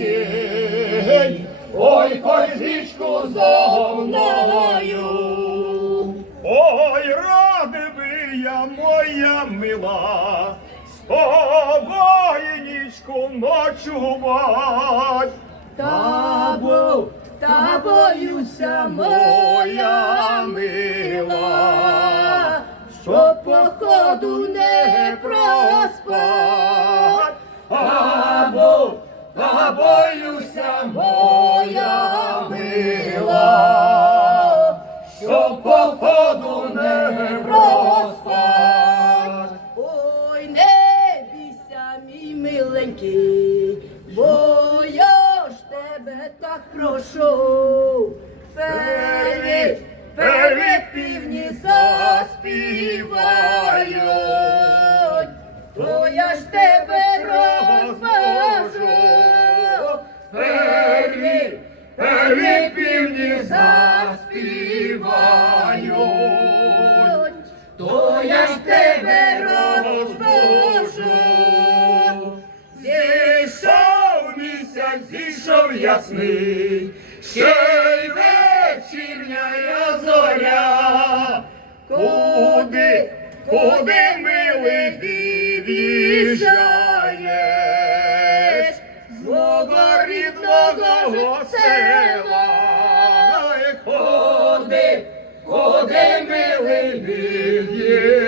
миленький, ой, ой, річку зо мною. Ой, ради би я, моя мила, з тобою нічку ночувать. Та бо, та боюся, моя мила, що походу не проспать. Боюся, моя мила, що походу не проспать. Ой, не бійся, мій миленький, бо я ж тебе так прошу. Перві, перві півні заспівають, перві півні заспівають, то я ж тебе розважу. Зійшов місяць, зійшов ясний, ще й вечірня зоря. Куди, куди милий від'їжджаєш? Рідного села. Ходи, ходи, милий від'їжджаєш?